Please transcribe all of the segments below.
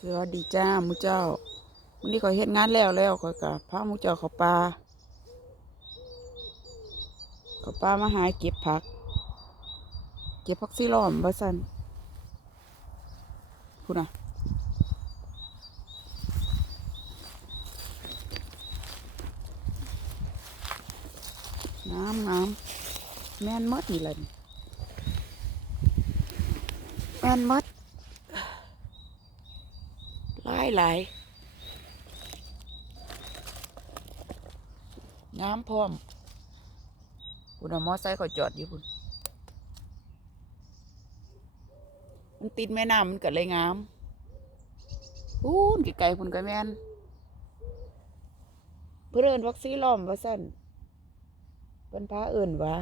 สวัสดีจ้ามูเจ้าวันนี้ขอยเฮ็ดงานแล้วแล้วขอยกะพาหมูเจ้าเขาปลาเขาปลามาหาเก็บผัก เก็บผักซี่ล้อมว่าซั่นพูดน่ะน้ำน้ำแม่นมดนี่เลยแม่นมดายหลายน้ำพร้อมคุณอามอไซค์เขาจอดอยู่คุณมันติดแม่น้ำมันเก็เลยงามพูนไกลๆคุณก็แม่นเพื่อนวัคซีล้อมว่าสั่นเป็นพระเอื่นว่า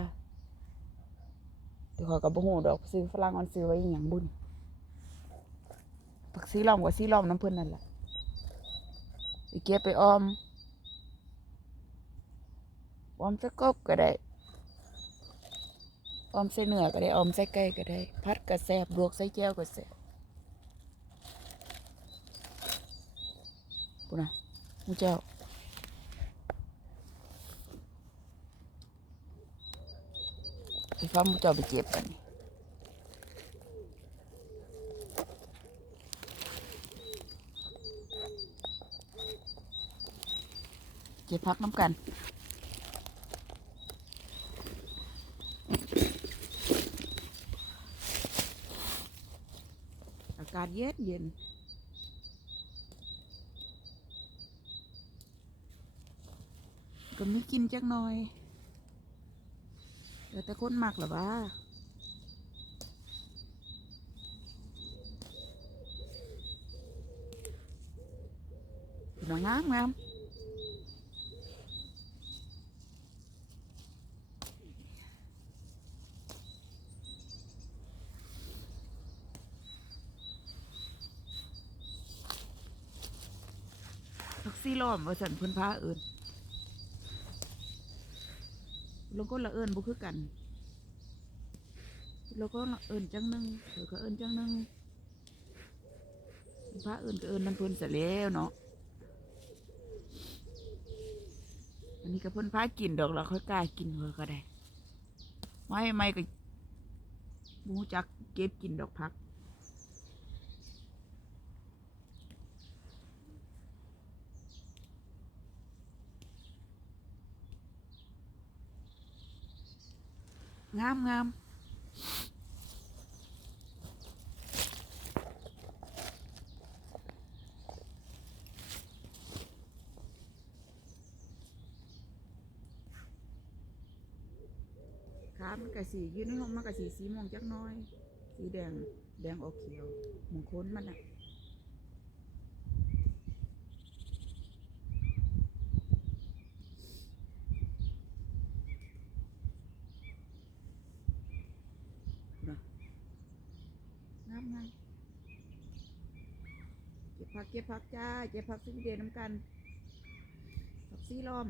แต่ขอกับบ่ฮู้ดอกซื้อฝรั่งมันซื้อไว้อย่างบุญ ผักซีล้อมกับซีล้อมน้ำเพิ่นนั่นแหละไปเก็บไปออมออมใส่กบก็ได้ออมใส่เนื้อก็ได้ออมใส่ไก่ก็ได้ พัดก็แซ่บลวกใส่แก้วก็แซ่บปุ่นนะมูเจ้าไปฟ้ามูเจ้าไปเก็บกันนี่ ก็บพักน้ำกันอากาศเย็นเย็นก็มีกินจักหน่อยเดี๋ยวแต่คนมักหรอวะงามงาม ที่ล้อมว่าสันเพิ่นพาเอิญลงก็ละเอิญบ่คือกันแล้วก็เอิญจังหนึงเออก็เอิญจังหนึงพิ่นพาเอิญก็เอิญมันเพิ่นเสร็จแล้วเนาะอันนี้ก็เพิ่นพากินดอกเราค่อยกล้ากินเออก็ได้ ไม่ไม่ก็บรู้จักเก็บกินดอกพัก งามงามขามันกะสียืนในห้องมันกะสีสีม่วงจักน้อย สีแดงแดงออกเขียวมงคลมันอะนะงามงามเก็บผักเก็บผักจ้า เก็บผักสีเดนน้ำกันผักสีล้อม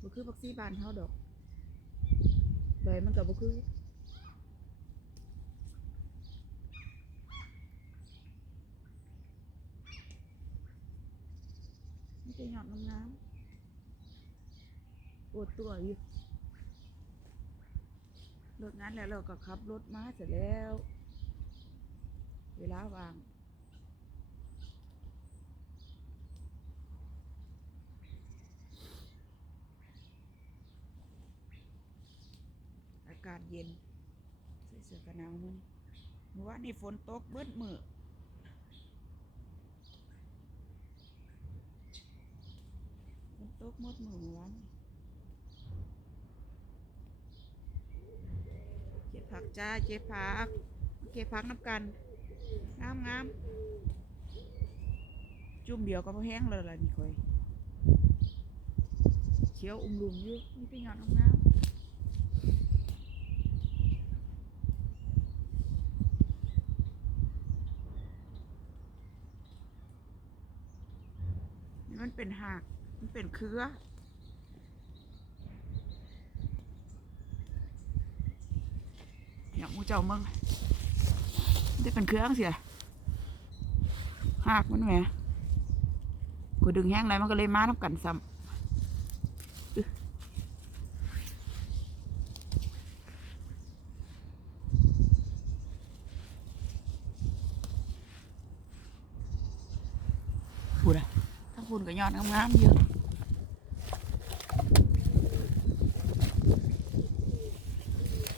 บ่คือผักสีบานเฮาดอกใบมันกับบ่คือไม่ใช่หยอดน้ำปวดตัวอยู่เลิกงานแล้วเราก็ขับรถมาเสร็จแล้ว เวลาวางากาศเย็นใส่เสื้อกันหนาวมันเมื่อวานนี้ฝนตกเบิดมือฝนตกหมดมือเมื่อวานนี้เก็บผักจ้าเก็บผักเก็บผักน้ำกันงามงามจุ่มเดียวก็พอแห้งเลยล่ะนี่คอยเขียวอุ้มลุมอยู่นี่เป็นหยอดน้ำน้ำนี่ มันเป็นหาก มันเป็นเครืออยากมูเจ้ามึงได้เป็นเครื่องเสียหากมันแหมกูดึงแห้งไรมันก็เลยมาน้ำกันซ้ำอึพูดอะ ทั้งพูนกับยอดงามๆอยู่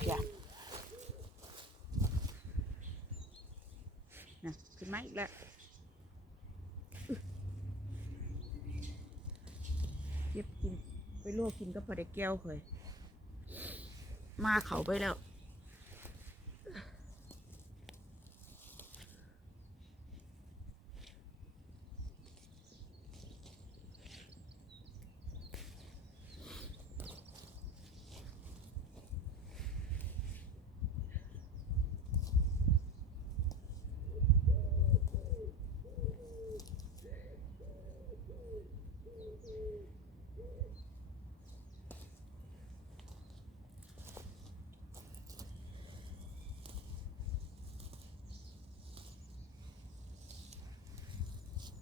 อย่านะขึ้นมาอีกแล้วเก็บกิน ไปลวกกินก็พอได้แก้วเคยมาเขาไปแล้ว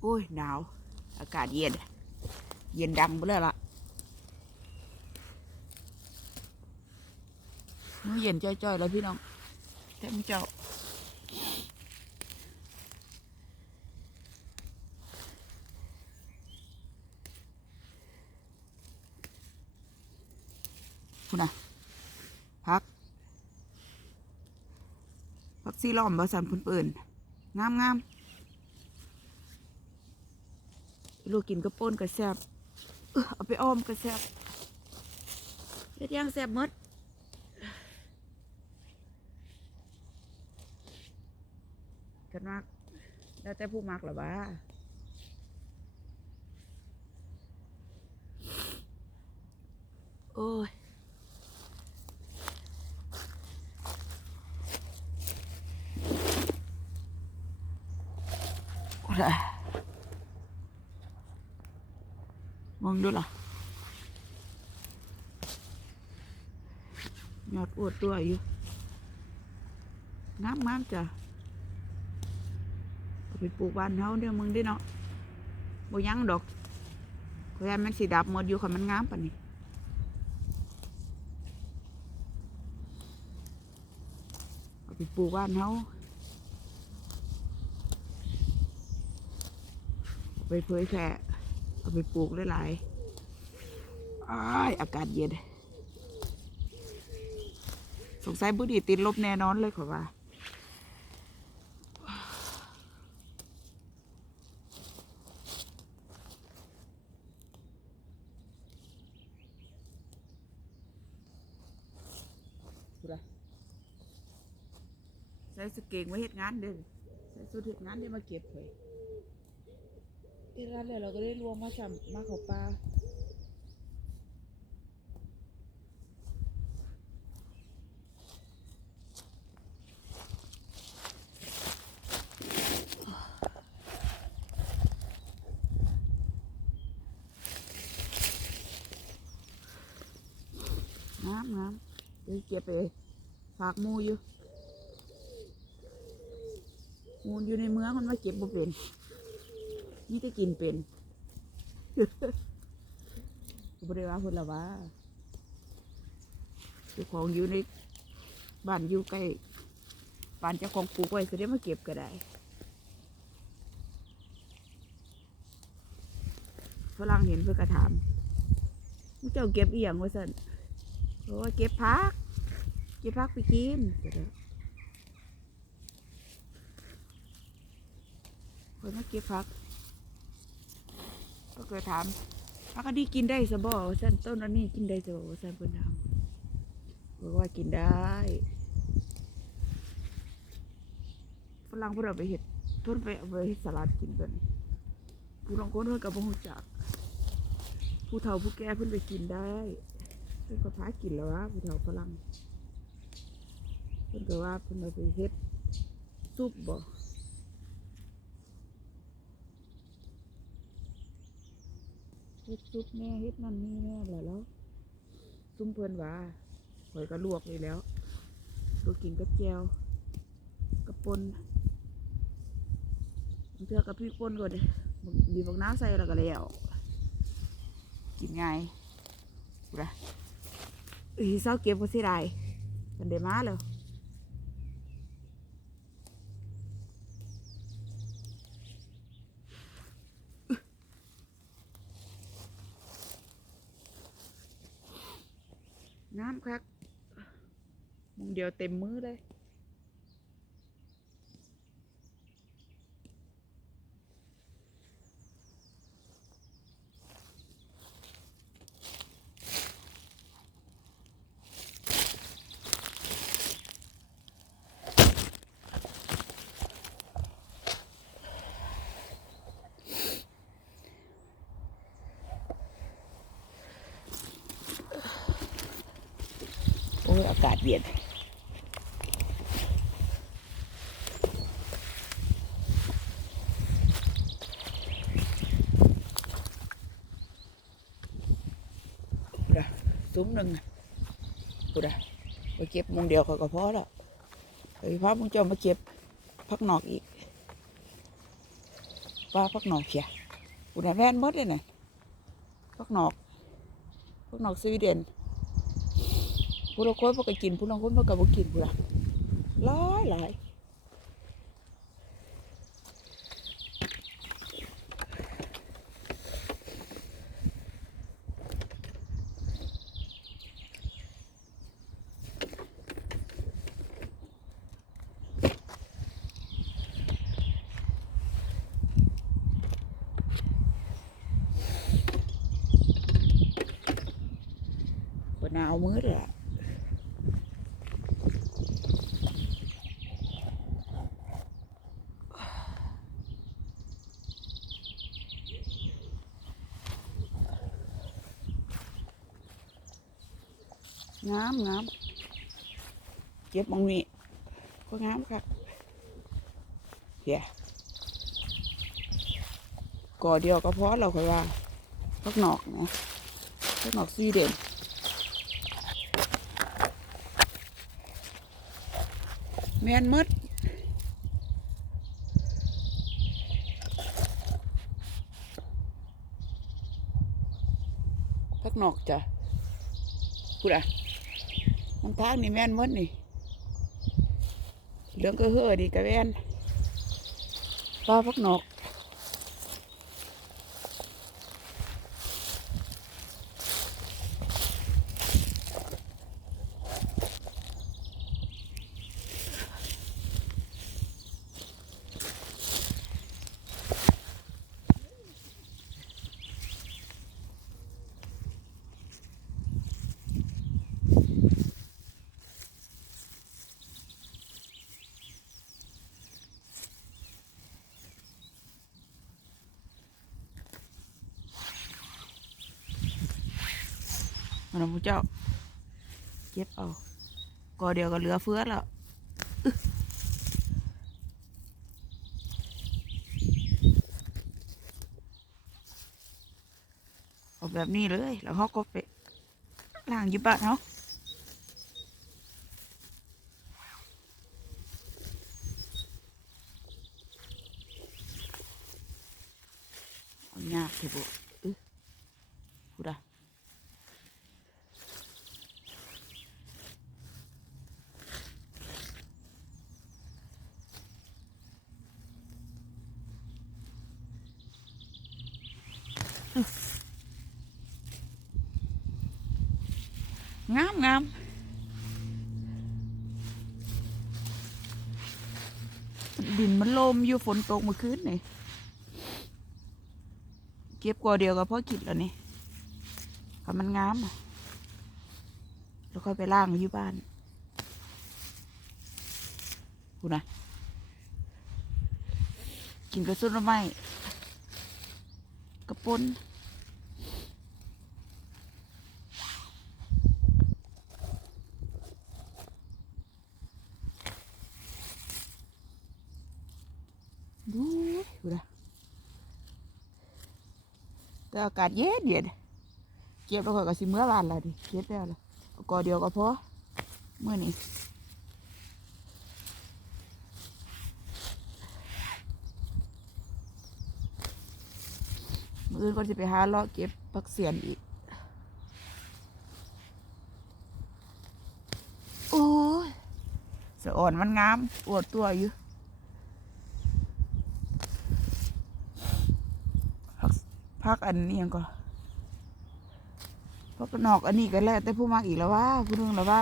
โอ้ยหนาว อากาศเย็น เย็นดังไปเลยละมื้อเย็นจ้อยๆแล้วพี่น้องแต่ไม่เจ้าคุณนะพัก พักซีล้อมบะสันพุ่นเปิ่นงามงามๆ ลูกกินกระป้นกระแซบเอาไปอ้อมกระแซบเฮ็ดย่างแซบมดกันมากแล้วแต่ผู้มักหรอบ้าโอ้ยอะไร มองดูล่ะยอดอวดตัวอยู่งามงามจ้ะไปปลูกบ้านเฮาเดี๋ยวมึงได้เนาะบ่ยังดอกเพราะมันสีดับหมดอยู่ค่ะมันงามปานนี้เอาไปปลูกบ้านเฮาเอาไปเผยแผ่ เอาไปปลูกหลายๆอ้ายอากาศเย็น สงสัยบุดีติดลบแน่นอนเลยขอว่าใส่สเกงไว้เฮ็ดงานเด้อใส่สุดเฮ็ดงานเด้มาเก็บเลย เฮ็ดงานแล้วเราก็ได้รวมมาซ้ำมาเขาปลาน้ำน้ำเดี๋ยวเก็บไปฝากมูอยู่มูอยู่ในเมืองมันมาเก็บบ่เป็น นี่จะกินเป็นบ่ได้ว่าเพิ่นละว่าเจ้าของอยู่ในบ้านอยู่ใกล้บ้านเจ้าของปลูกไว้ก็ได้มาเก็บก็ได้ฝรั่งเห็นเพื่อกระถามมเจ้าเก็บเอียงวะสันเพราะว่าเก็บพัก เก็บพักไปกินคนมาเก็บผัก ก็เคยถามผักอันนี้กินได้สบอสันต้นอันนี้กินได้สบอสันเพิ่นถามบอกว่ากินได้ฝรั่งเพิ่นเอาไปเห็ดเพิ่นไปเอาไปเฮ็ดสลัดกินกันผู้ลางคนเพิ่นก็บ่ฮู้จัก ผู้เฒ่าผู้แก่เพิ่นไปกินได้เพิ่นก็พากินแล้ววะผู้เฒ่าฝรั่งเพิ่นก็ว่าเพิ่นเอาไปเฮ็ดซุปบ่ ฮ็ดซุปแน่เฮ็ดนั่นนี่แน่แหละแล้วซุ่มเพลินว่าหอยก็ลวกเลยแล้วลวกินกับแจวกับปนเทือกับพี่ปนก่อนดีบักน้ำใส่แล้วก็แล้วกินไงายกูละเอ้ยเศร้าเก็บก็เสิได้กันเดมาแล้วน้ำครับมึง เดียวเต็มมือเลย โอ้ยอากาศเย็นกูดะซุ้ม หนึ่งอะกูดะไปเก็บมงเดียวเขาก็พอแล้วไปพามึงเจ้ามาเก็บพักหนอกอีกปลาพักหนอกเพียกูดะแม่นมดเลยน่ะพักหนอกพักหนอกสวีเดนผู้ละคนพวกก็กินผู้ละคนพวกก็บ่กินผู้ละหลายหลาย หนาวมืดเลยล่ะงามงามเก็บมองนี้ก็งามค่ะเฮียก่อเดียวก็พอเราค่อยว่าพักหนอกนะพักหนอกซีเด่น แมนหมดพักนอกจ้ะพูดอะมันทางนี่แม่นมดนี่เหลืองก็เฮือดีกระแวนปลาพักนอก มันพระเจ้าเก็บเอาก็เดียวก็เหลือเฟือแล้วอึ๊ะเอาแบบนี้เลย แล้วเขาก็ไปล้างยิบบ้านเขาเอายากเถอะบุอึ๊ะพูดอะ งามงามดินมันลมอยู่ฝนตกเมื่อคืนนี่เก็บกว่าเดียวกับพ่อกิดแล้วนี่ถ้ามันงามแล้วค่อยไปล่างอยู่บ้านกูนะกินกระสุนไม้กระปุน ดูดูนะแต่อากาศเย็นเย็นเก็บแล้วก็สิเมื่อวานละดิเก็บแล้วละเอากอเดียวก็พอเมื่อนี้มืออื่นก็จะไปหาเลาะเก็บผักเสียนอีก โอ้ยสะอ่อนมันงามอวดตัวอยู่พัก พักอันนี้ยังก็พักนอกอันนี้ก็แล้ว แต่ผู้มากอีกแล้วว่าผู้นึงแล้วว่า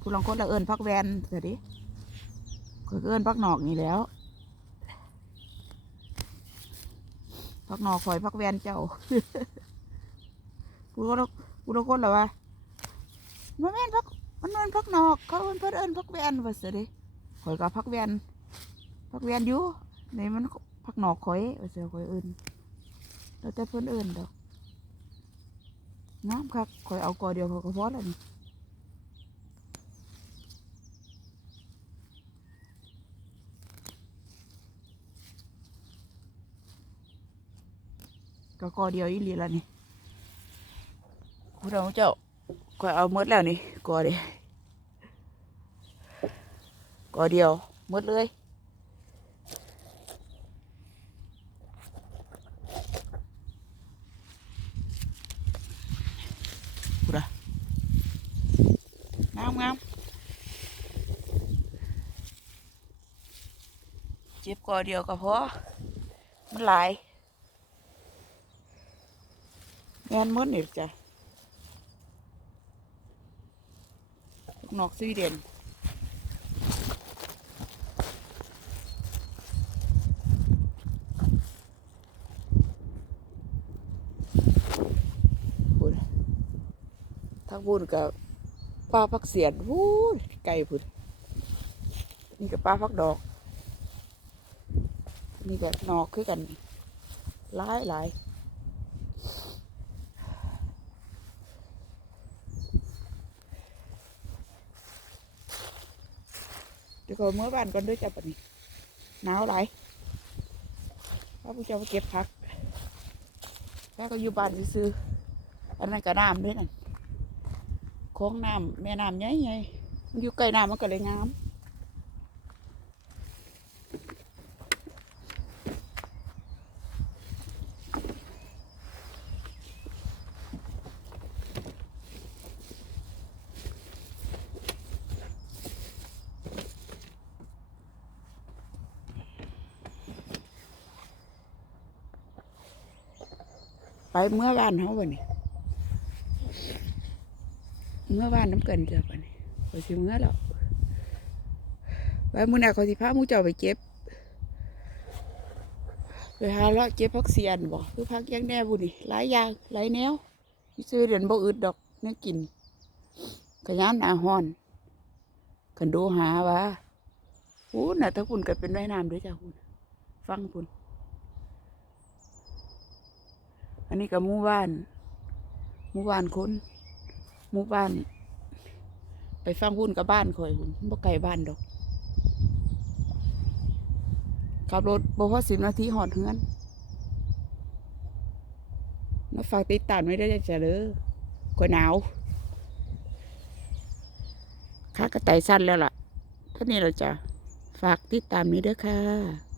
ผู้ลองคนละเอิญพักแวนเสียดิก็เอิญพักนอกนี่แล้วพักนอกคอยพักแวนเจ้ากูก็กูก็คนละว่ามันแม่นพักมันแม่นพักนอกเขาเอิ้นเพิ่นเอิ้นพักแวนว่าเสียดิคอยก็พักแวนพักแวนอยู่ในมันพักหนอกคอยว่าเสียคอยเอิ้น แล้วแต่เพิ่นเอิ้นดอกน้ำคักคอยเอากอเดียวเขาก็พอแล้วนี่ก็กอเดียวอีหลีแล้วนี่คุณเราเจ้าคอยเอาหมดแล้วนี่กอเดียวกอเดียวหมดเลยพูดอะงามงาม เจ็บกอเดียวก็พอมันหลายแม่นหมดนี่จ้ะนอกสวีเดนพูดทักพูดกับป้าพักเสียนพูดไก่พูดนี่กับป้าพักดอก นี่กับนอกคือกันหลายหลายเดี๋ยวก็เมื่อบ้านก่อนด้วยจ้ะปนี่หนาวหลายพระพุทธเจ้าไปเก็บผักแล้วก็อยู่บ้านซื้ออันนั้นก็น้ำด้วยนั่นคลองน้ำแม่น้ำใหญ่ๆมันอยู่ใกล้น้ำมันก็เลยงาม ไปเมื่อบ้านเขาบ่นี่เมื่อบ้านน้ำเกินเจ้ะปนี่ไปสิเมื่อแล้วไปมือหน้าเขาสิพาหมูเจ้าไปเก็บไปหาเลาะเก็บพักเสียนบ่คือพักยังแน่บุนี่หลายอย่างหลายแนวที่ซื้อเดือนบ่อึดดอกเนื้อกินกระยามหนาฮอนกันดูหาว่าอู้น่ะถ้าคุณก็เป็นไว้น้ำด้วยจ้ะคุณฟังคุณ อันนี้ก็หมู่บ้านหมู่บ้านคนหมู่บ้าน ไปฟังหุ่นกับบ้านคอยหุ่นบ่ไกลบ้านดอกขับรถบ่พอสิบนาทีหอดเฮือนมาฝากติดตามไม่ได้จะเด้อก็หนาวข้ากระไตสั้นแล้วล่ะท่านี้เราจะฝากติดตามนี้เด้อค่ะ